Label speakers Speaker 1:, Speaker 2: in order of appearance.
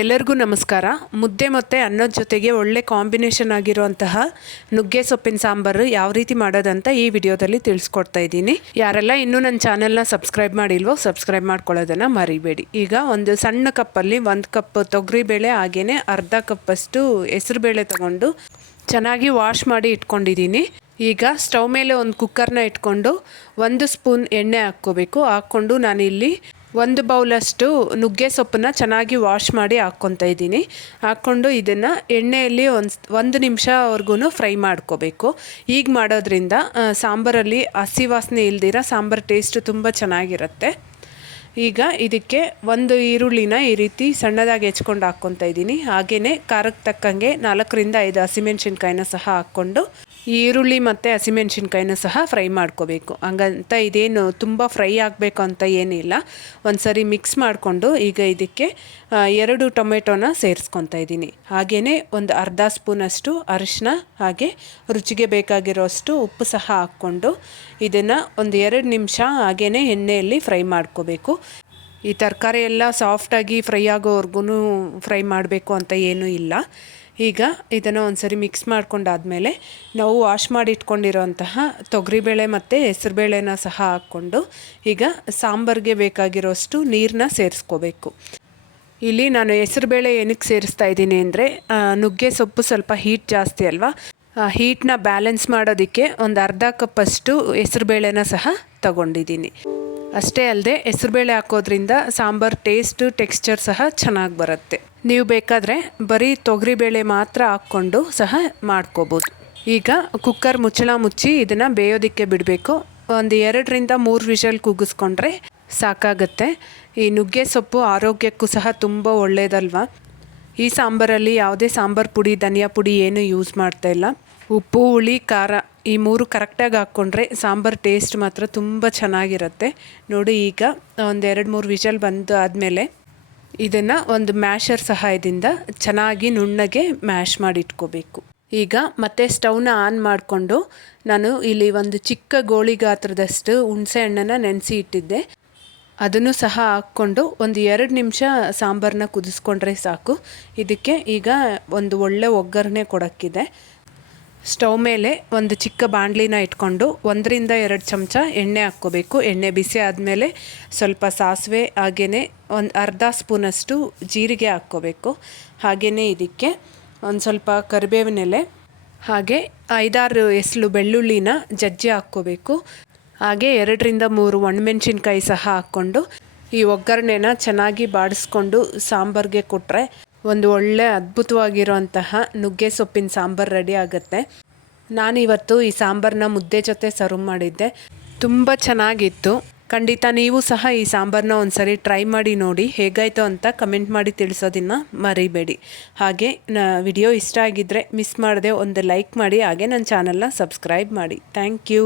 Speaker 1: ಎಲ್ಲರಿಗೂ ನಮಸ್ಕಾರ. ಮುದ್ದೆ ಮತ್ತು ಅನ್ನದ ಜೊತೆಗೆ ಒಳ್ಳೆ ಕಾಂಬಿನೇಷನ್ ಆಗಿರುವಂತಹ ನುಗ್ಗೆ ಸೊಪ್ಪಿನ ಸಾಂಬಾರು ಯಾವ ರೀತಿ ಮಾಡೋದಂತ ಈ ವಿಡಿಯೋದಲ್ಲಿ ತಿಳಿಸ್ಕೊಡ್ತಾ ಇದ್ದೀನಿ. ಯಾರೆಲ್ಲ ಇನ್ನೂ ನನ್ನ ಚಾನೆಲ್ನ ಸಬ್ಸ್ಕ್ರೈಬ್ ಮಾಡಿಲ್ವೋ ಸಬ್ಸ್ಕ್ರೈಬ್ ಮಾಡ್ಕೊಳ್ಳೋದನ್ನು ಮರಿಬೇಡಿ. ಈಗ ಒಂದು ಸಣ್ಣ ಕಪ್ಪಲ್ಲಿ ಒಂದು ಕಪ್ ತೊಗರಿಬೇಳೆ ಹಾಗೆಯೇ ಅರ್ಧ ಕಪ್ಪಷ್ಟು ಹೆಸರುಬೇಳೆ ತಗೊಂಡು ಚೆನ್ನಾಗಿ ವಾಶ್ ಮಾಡಿ ಇಟ್ಕೊಂಡಿದ್ದೀನಿ. ಈಗ ಸ್ಟವ್ ಮೇಲೆ ಒಂದು ಕುಕ್ಕರ್ನ ಇಟ್ಕೊಂಡು ಒಂದು ಸ್ಪೂನ್ ಎಣ್ಣೆ ಹಾಕ್ಕೋಬೇಕು. ಹಾಕ್ಕೊಂಡು ನಾನಿಲ್ಲಿ ಒಂದು ಬೌಲಷ್ಟು ನುಗ್ಗೆ ಸೊಪ್ಪನ್ನ ಚೆನ್ನಾಗಿ ವಾಶ್ ಮಾಡಿ ಹಾಕ್ಕೊತಾ ಇದ್ದೀನಿ. ಹಾಕ್ಕೊಂಡು ಇದನ್ನು ಎಣ್ಣೆಯಲ್ಲಿ ಒಂದು ಒಂದು ನಿಮಿಷವರೆಗೂ ಫ್ರೈ ಮಾಡ್ಕೋಬೇಕು. ಈಗ ಮಾಡೋದ್ರಿಂದ ಸಾಂಬಾರಲ್ಲಿ ಹಸಿ ವಾಸನೆ ಇಲ್ದಿರ ಸಾಂಬಾರು ಟೇಸ್ಟ್ ತುಂಬ ಚೆನ್ನಾಗಿರುತ್ತೆ. ಈಗ ಇದಕ್ಕೆ ಒಂದು ಈರುಳ್ಳಿನ ಈ ರೀತಿ ಸಣ್ಣದಾಗಿ ಹೆಚ್ಕೊಂಡು ಹಾಕ್ಕೊತಾ ಇದ್ದೀನಿ. ಹಾಗೆಯೇ ಖಾರಕ್ಕೆ ತಕ್ಕಂಗೆ ನಾಲ್ಕರಿಂದ ಐದು ಹಸಿಮೆಣ್ಸಿನ್ಕಾಯಿನ ಸಹ ಹಾಕ್ಕೊಂಡು ಈರುಳ್ಳಿ ಮತ್ತು ಹಸಿಮೆಣ್ಸಿನ್ಕಾಯಿನ ಸಹ ಫ್ರೈ ಮಾಡ್ಕೋಬೇಕು. ಹಂಗಂತ ಇದೇನು ತುಂಬ ಫ್ರೈ ಆಗಬೇಕು ಅಂತ ಏನಿಲ್ಲ. ಒಂದು ಸರಿ ಮಿಕ್ಸ್ ಮಾಡಿಕೊಂಡು ಈಗ ಇದಕ್ಕೆ ಎರಡು ಟೊಮೆಟೊನ ಸೇರಿಸ್ಕೊತಾ ಇದ್ದೀನಿ. ಹಾಗೆಯೇ ಒಂದು ಅರ್ಧ ಸ್ಪೂನಷ್ಟು ಅರಿಶಿನ ಹಾಗೆ ರುಚಿಗೆ ಬೇಕಾಗಿರೋಷ್ಟು ಉಪ್ಪು ಸಹ ಹಾಕ್ಕೊಂಡು ಇದನ್ನು ಒಂದು ಎರಡು ನಿಮಿಷ ಹಾಗೆಯೇ ಎಣ್ಣೆಯಲ್ಲಿ ಫ್ರೈ ಮಾಡ್ಕೋಬೇಕು. ಈ ತರಕಾರಿ ಎಲ್ಲ ಸಾಫ್ಟಾಗಿ ಫ್ರೈ ಆಗೋವರೆಗೂ ಫ್ರೈ ಮಾಡಬೇಕು ಅಂತ ಏನೂ ಇಲ್ಲ. ಈಗ ಇದನ್ನು ಒಂದ್ಸರಿ ಮಿಕ್ಸ್ ಮಾಡ್ಕೊಂಡಾದಮೇಲೆ ನಾವು ವಾಶ್ ಮಾಡಿ ಇಟ್ಕೊಂಡಿರೋಂತಹ ತೊಗರಿಬೇಳೆ ಮತ್ತು ಹೆಸರುಬೇಳೆನ ಸಹ ಹಾಕ್ಕೊಂಡು ಈಗ ಸಾಂಬಾರಿಗೆ ಬೇಕಾಗಿರೋಷ್ಟು ನೀರನ್ನ ಸೇರಿಸ್ಕೋಬೇಕು. ಇಲ್ಲಿ ನಾನು ಹೆಸರುಬೇಳೆ ಏನಕ್ಕೆ ಸೇರಿಸ್ತಾ ಇದ್ದೀನಿ ಅಂದರೆ ನುಗ್ಗೆ ಸೊಪ್ಪು ಸ್ವಲ್ಪ ಹೀಟ್ ಜಾಸ್ತಿ ಅಲ್ವಾ? ಹೀಟ್ನ ಬ್ಯಾಲೆನ್ಸ್ ಮಾಡೋದಕ್ಕೆ ಒಂದು ಅರ್ಧ ಕಪ್ಪಷ್ಟು ಹೆಸರುಬೇಳೆನ ಸಹ ತಗೊಂಡಿದ್ದೀನಿ. ಅಷ್ಟೇ ಅಲ್ಲದೆ ಹೆಸರುಬೇಳೆ ಹಾಕೋದ್ರಿಂದ ಸಾಂಬಾರು ಟೇಸ್ಟು ಟೆಕ್ಸ್ಚರ್ ಸಹ ಚೆನ್ನಾಗಿ ಬರುತ್ತೆ. ನೀವು ಬೇಕಾದರೆ ಬರೀ ತೊಗರಿಬೇಳೆ ಮಾತ್ರ ಹಾಕ್ಕೊಂಡು ಸಹ ಮಾಡ್ಕೋಬೋದು. ಈಗ ಕುಕ್ಕರ್ ಮುಚ್ಚಳ ಮುಚ್ಚಿ ಇದನ್ನು ಬೇಯೋದಕ್ಕೆ ಬಿಡಬೇಕು. ಒಂದು ಎರಡರಿಂದ ಮೂರು ವಿಷಲ್ ಕೂಗಿಸ್ಕೊಂಡ್ರೆ ಸಾಕಾಗುತ್ತೆ. ಈ ನುಗ್ಗೆ ಸೊಪ್ಪು ಆರೋಗ್ಯಕ್ಕೂ ಸಹ ತುಂಬ ಒಳ್ಳೆಯದಲ್ವಾ ಈ ಸಾಂಬಾರಲ್ಲಿ ಯಾವುದೇ ಸಾಂಬಾರು ಪುಡಿ, ಧನಿಯಾ ಪುಡಿ ಏನು ಯೂಸ್ ಮಾಡ್ತಾ ಇಲ್ಲ. ಉಪ್ಪು, ಹುಳಿ, ಖಾರ ಈ ಮೂರು ಕರೆಕ್ಟಾಗಿ ಹಾಕ್ಕೊಂಡ್ರೆ ಸಾಂಬಾರು ಟೇಸ್ಟ್ ಮಾತ್ರ ತುಂಬ ಚೆನ್ನಾಗಿರುತ್ತೆ. ನೋಡಿ ಈಗ ಒಂದು ಎರಡು ಮೂರು ವಿಷಲ್ ಬಂದು ಆದಮೇಲೆ ಇದನ್ನು ಒಂದು ಮ್ಯಾಶರ್ ಸಹಾಯದಿಂದ ಚೆನ್ನಾಗಿ ನುಣ್ಣಗೆ ಮ್ಯಾಶ್ ಮಾಡಿ ಇಟ್ಕೋಬೇಕು ಈಗ ಮತ್ತೆ ಸ್ಟವ್ನ ಆನ್ ಮಾಡಿಕೊಂಡು ನಾನು ಇಲ್ಲಿ ಒಂದು ಚಿಕ್ಕ ಗೋಳಿ ಗಾತ್ರದಷ್ಟು ಹುಣಸೆ ಹಣ್ಣನ್ನು ನೆನೆಸಿ ಇಟ್ಟಿದ್ದೆ. ಅದನ್ನು ಸಹ ಹಾಕ್ಕೊಂಡು ಒಂದು ಎರಡು ನಿಮಿಷ ಸಾಂಬಾರನ್ನ ಕುದಿಸ್ಕೊಂಡ್ರೆ ಸಾಕು. ಇದಕ್ಕೆ ಈಗ ಒಂದು ಒಳ್ಳೆ ಒಗ್ಗರಣೆ ಕೊಡೋಕ್ಕಿದೆ. ಸ್ಟವ್ ಮೇಲೆ ಒಂದು ಚಿಕ್ಕ ಬಾಣಲಿನ ಇಟ್ಕೊಂಡು ಒಂದರಿಂದ ಎರಡು ಚಮಚ ಎಣ್ಣೆ ಹಾಕ್ಕೋಬೇಕು. ಎಣ್ಣೆ ಬಿಸಿ ಆದಮೇಲೆ ಸ್ವಲ್ಪ ಸಾಸಿವೆ ಹಾಗೆಯೇ ಒಂದು ಅರ್ಧ ಸ್ಪೂನಷ್ಟು ಜೀರಿಗೆ ಹಾಕ್ಕೋಬೇಕು. ಹಾಗೆಯೇ ಇದಕ್ಕೆ ಒಂದು ಸ್ವಲ್ಪ ಕರಿಬೇವಿನ ಎಲೆ ಹಾಗೆ ಐದಾರು ಎಸಳು ಬೆಳ್ಳುಳ್ಳಿನ ಜಜ್ಜಿ ಹಾಕ್ಕೋಬೇಕು. ಹಾಗೆ ಎರಡರಿಂದ ಮೂರು ಒಣಮೆಣ್ಸಿನ್ಕಾಯಿ ಸಹ ಹಾಕ್ಕೊಂಡು ಈ ಒಗ್ಗರಣೆನ ಚೆನ್ನಾಗಿ ಬಾಡಿಸ್ಕೊಂಡು ಸಾಂಬಾರಿಗೆ ಕೊಟ್ಟರೆ ಒಂದು ಒಳ್ಳೆ ಅದ್ಭುತವಾಗಿರುವಂತಹ ನುಗ್ಗೆ ಸೊಪ್ಪಿನ ಸಾಂಬಾರು ರೆಡಿ ಆಗುತ್ತೆ. ನಾನಿವತ್ತು ಈ ಸಾಂಬಾರನ್ನ ಮುದ್ದೆ ಜೊತೆ ಸರ್ವ್ ಮಾಡಿದ್ದೆ. ತುಂಬ ಚೆನ್ನಾಗಿತ್ತು. ಖಂಡಿತ ನೀವು ಸಹ ಈ ಸಾಂಬಾರನ್ನ ಒಂದ್ಸರಿ ಟ್ರೈ ಮಾಡಿ ನೋಡಿ ಹೇಗಾಯಿತು ಅಂತ ಕಮೆಂಟ್ ಮಾಡಿ ತಿಳಿಸೋದನ್ನ ಮರಿಬೇಡಿ. ಹಾಗೆ, ನ ವಿಡಿಯೋ ಇಷ್ಟ ಆಗಿದ್ದರೆ ಮಿಸ್ ಮಾಡದೆ ಒಂದು ಲೈಕ್ ಮಾಡಿ, ಹಾಗೆ ನನ್ನ ಚಾನಲ್ನ ಸಬ್ಸ್ಕ್ರೈಬ್ ಮಾಡಿ. Thank you